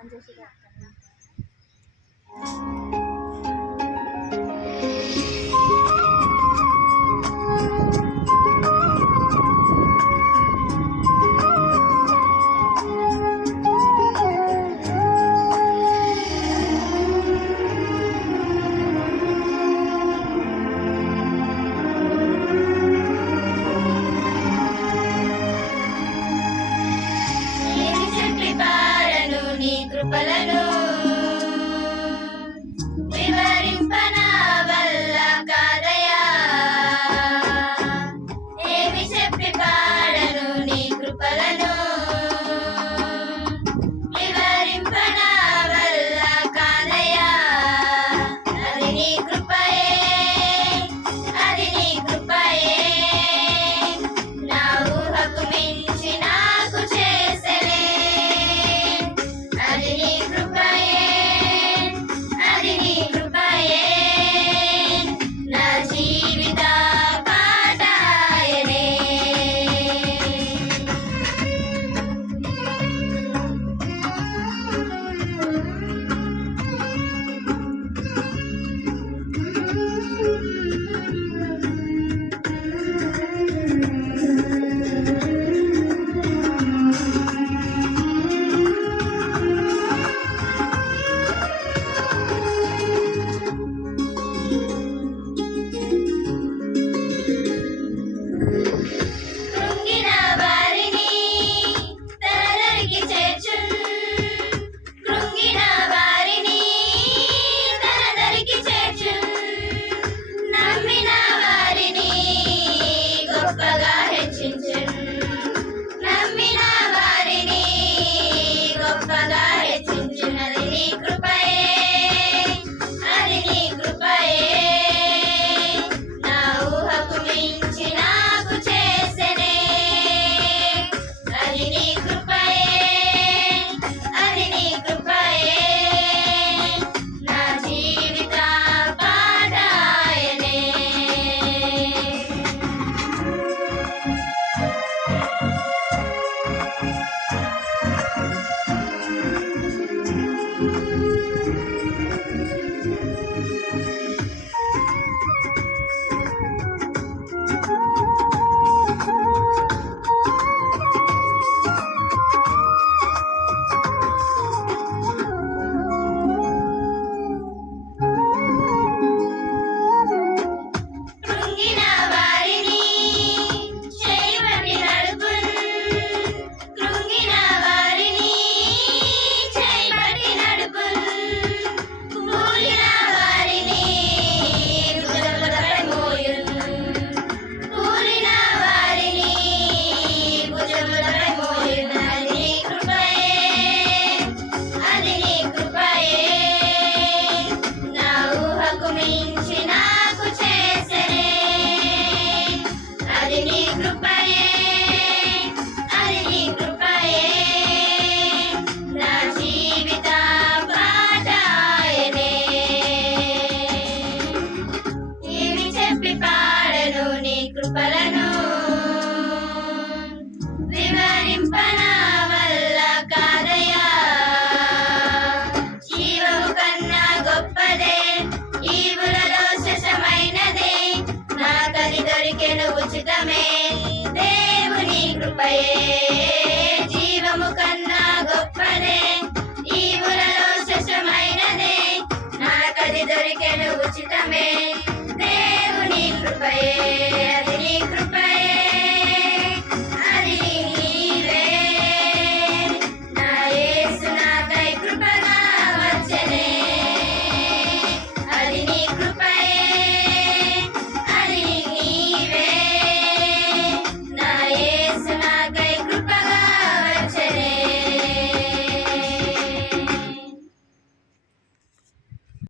ఆన్ చేసి I know.